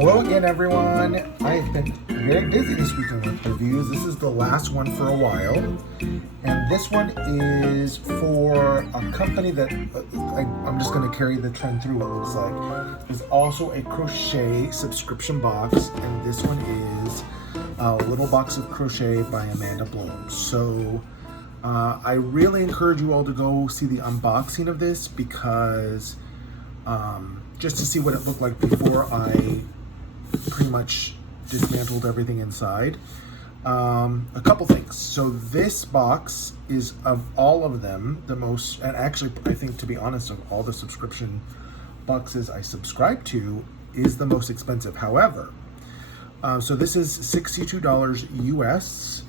Hello again, everyone. I've been very busy this weekend with reviews. This is the last one for a while. And this one is for a company that I'm just going to carry the trend through, it looks like. There's also a Crochet subscription box, and this one is a little box of Crochet by Amanda Bloom. So I really encourage you all to go see the unboxing of this because just to see what it looked like before I pretty much dismantled everything inside. A couple things. So this box is, of all of them, the most, and actually I think, to be honest, of all the subscription boxes I subscribe to, is the most expensive. However, so this is $62 US.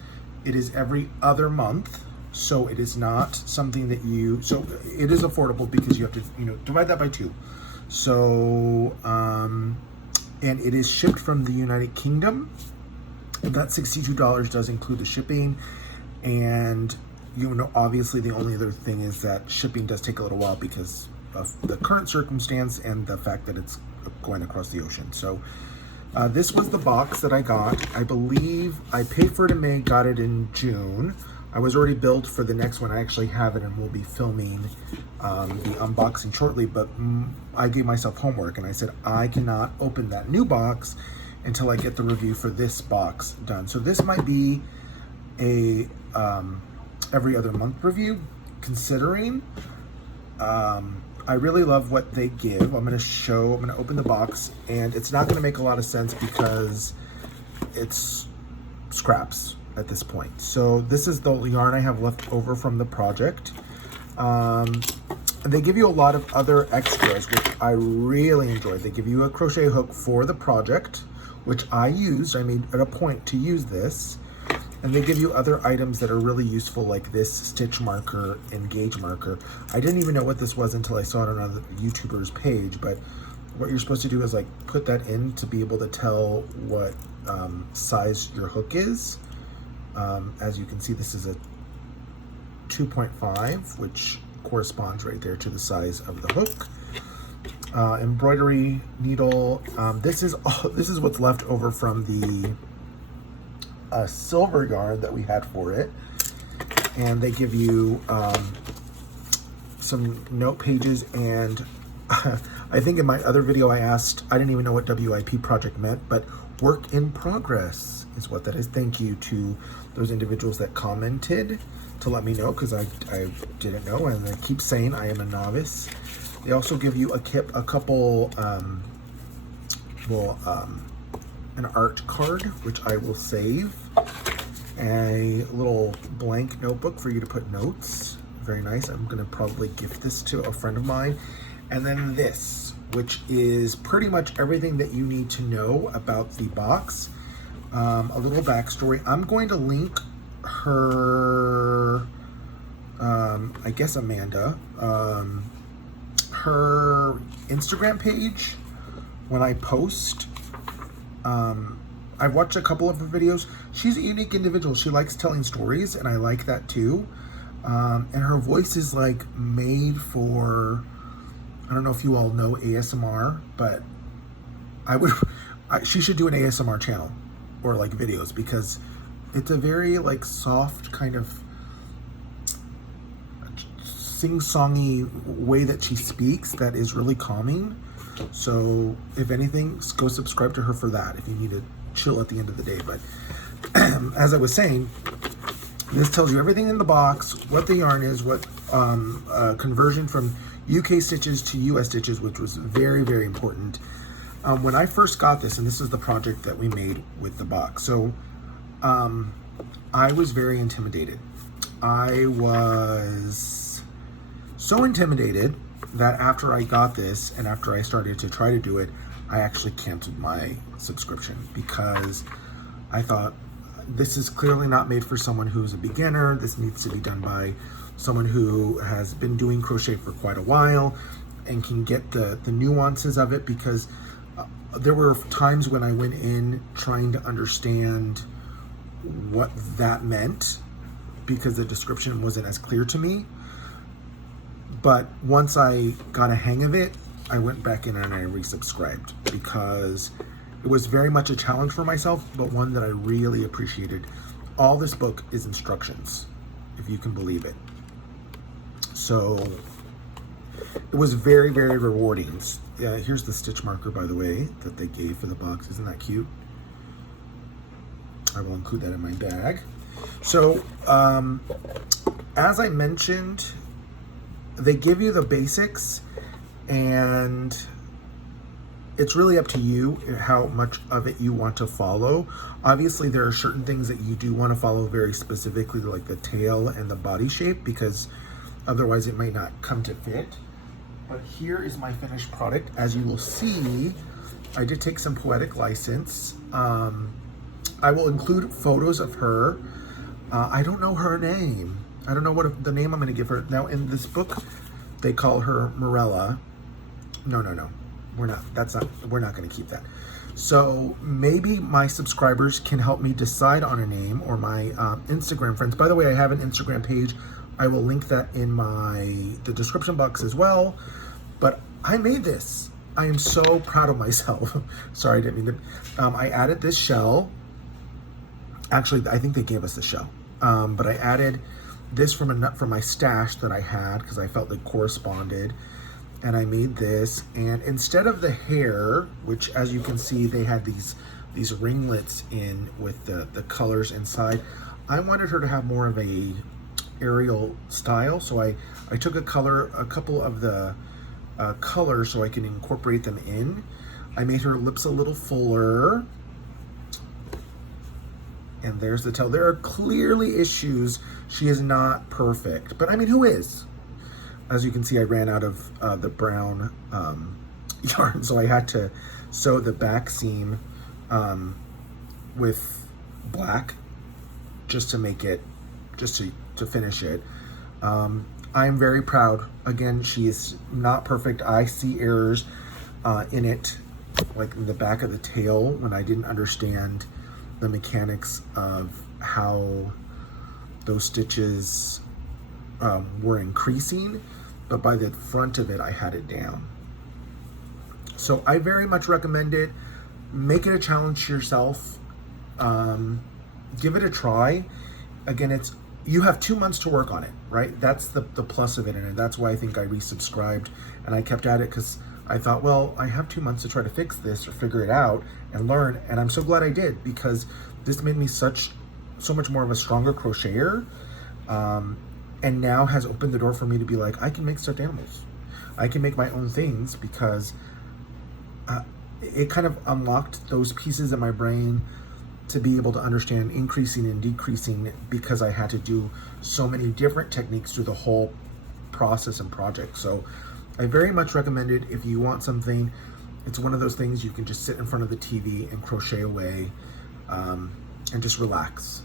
It is every other month. So it is not something that so it is affordable because you have to, divide that by 2. So, and it is shipped from the United Kingdom. That $62 does include the shipping. And, obviously the only other thing is that shipping does take a little while because of the current circumstance and the fact that it's going across the ocean. So, this was the box that I got. I believe I paid for it in May, got it in June. I was already billed for the next one. I actually have it and we'll be filming the unboxing shortly, but I gave myself homework and I said, I cannot open that new box until I get the review for this box done. So this might be a every other month review, considering I really love what they give. I'm gonna open the box, and it's not gonna make a lot of sense because it's scraps at this point. So this is the yarn I have left over from the project. They give you a lot of other extras, which I really enjoyed. They give you a crochet hook for the project, which I used. I made it a point to use this. And they give you other items that are really useful, like this stitch marker and gauge marker. I didn't even know what this was until I saw it on a YouTuber's page, but what you're supposed to do is put that in to be able to tell what size your hook is. As you can see, this is a 2.5, which corresponds right there to the size of the hook. Embroidery needle. This is what's left over from the silver yarn that we had for it. And they give you some note pages, and I think in my other video I didn't even know what WIP project meant, but work in progress is what that is. Thank you to those individuals that commented to let me know, because I didn't know, and I keep saying I am a novice. They also give you a couple an art card, which I will save, a little blank notebook for you to put notes. Very nice. I'm gonna probably gift this to a friend of mine. And then this, which is pretty much everything that you need to know about the box. A little backstory. I'm going to link her, I guess Amanda, her Instagram page when I post. I've watched a couple of her videos. She's a unique individual. She likes telling stories, and I like that too. And her voice is made for, I don't know if you all know ASMR, but she should do an ASMR channel or videos, because it's a very soft kind of sing-songy way that she speaks that is really calming. So if anything, go subscribe to her for that if you need to chill at the end of the day. But as I was saying, this tells you everything in the box, what the yarn is, what conversion from UK stitches to US stitches, which was very, very important. When I first got this, and this is the project that we made with the box, so I was very intimidated. I was so intimidated that after I got this and after I started to try to do it, I actually canceled my subscription because I thought, this is clearly not made for someone who's a beginner. This needs to be done by someone who has been doing crochet for quite a while and can get the nuances of it, because there were times when I went in trying to understand what that meant because the description wasn't as clear to me. But once I got a hang of it, I went back in and I resubscribed because It was very much a challenge for myself, but one that I really appreciated. All this book is instructions, if you can believe it. So it was very, very rewarding. Here's the stitch marker, by the way, that they gave for the box. Isn't that cute? I will include that in my bag. So, as I mentioned, they give you the basics, and it's really up to you how much of it you want to follow. Obviously, there are certain things that you do want to follow very specifically, like the tail and the body shape, because otherwise it might not come to fit. But here is my finished product. As you will see, I did take some poetic license. I will include photos of her. I don't know her name. I don't know what the name I'm going to give her. Now, in this book, they call her Morella. No. We're not going to keep that. So maybe my subscribers can help me decide on a name, or my Instagram friends. By the way, I have an Instagram page. I will link that in the description box as well. But I made this. I am so proud of myself. Sorry, I didn't mean to. I added this shell. Actually, I think they gave us the shell. But I added this from my stash that I had because I felt it corresponded. And I made this. And instead of the hair, which as you can see, they had these ringlets in with the colors inside, I wanted her to have more of a aerial style. So I took a couple of the colors so I can incorporate them in. I made her lips a little fuller. And there's the tail. There are clearly issues. She is not perfect, but I mean, who is? As you can see, I ran out of the brown yarn, so I had to sew the back seam with black just to make it, just to finish it. I am very proud. Again, she is not perfect. I see errors in it, like in the back of the tail when I didn't understand the mechanics of how those stitches were increasing, but by the front of it, I had it down. So I very much recommend it. Make it a challenge to yourself. Give it a try. Again, you have 2 months to work on it, right? That's the plus of it, and that's why I think I resubscribed and I kept at it, because I thought, well, I have 2 months to try to fix this or figure it out and learn, and I'm so glad I did, because this made me so much more of a stronger crocheter, and now has opened the door for me to be like, I can make stuffed animals. I can make my own things, because it kind of unlocked those pieces in my brain to be able to understand increasing and decreasing, because I had to do so many different techniques through the whole process and project. So I very much recommend it if you want something. It's one of those things you can just sit in front of the TV and crochet away and just relax.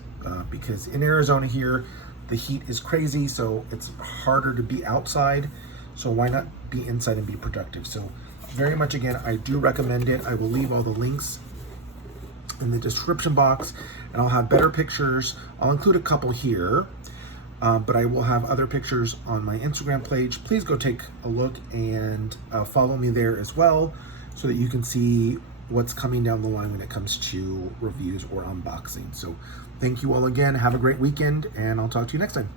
Because in Arizona here, the heat is crazy, so it's harder to be outside. So why not be inside and be productive? So very much, again, I do recommend it. I will leave all the links in the description box, and I'll have better pictures. I'll include a couple here, but I will have other pictures on my Instagram page. Please go take a look and follow me there as well, so that you can see what's coming down the line when it comes to reviews or unboxing. So thank you all again. Have a great weekend, and I'll talk to you next time.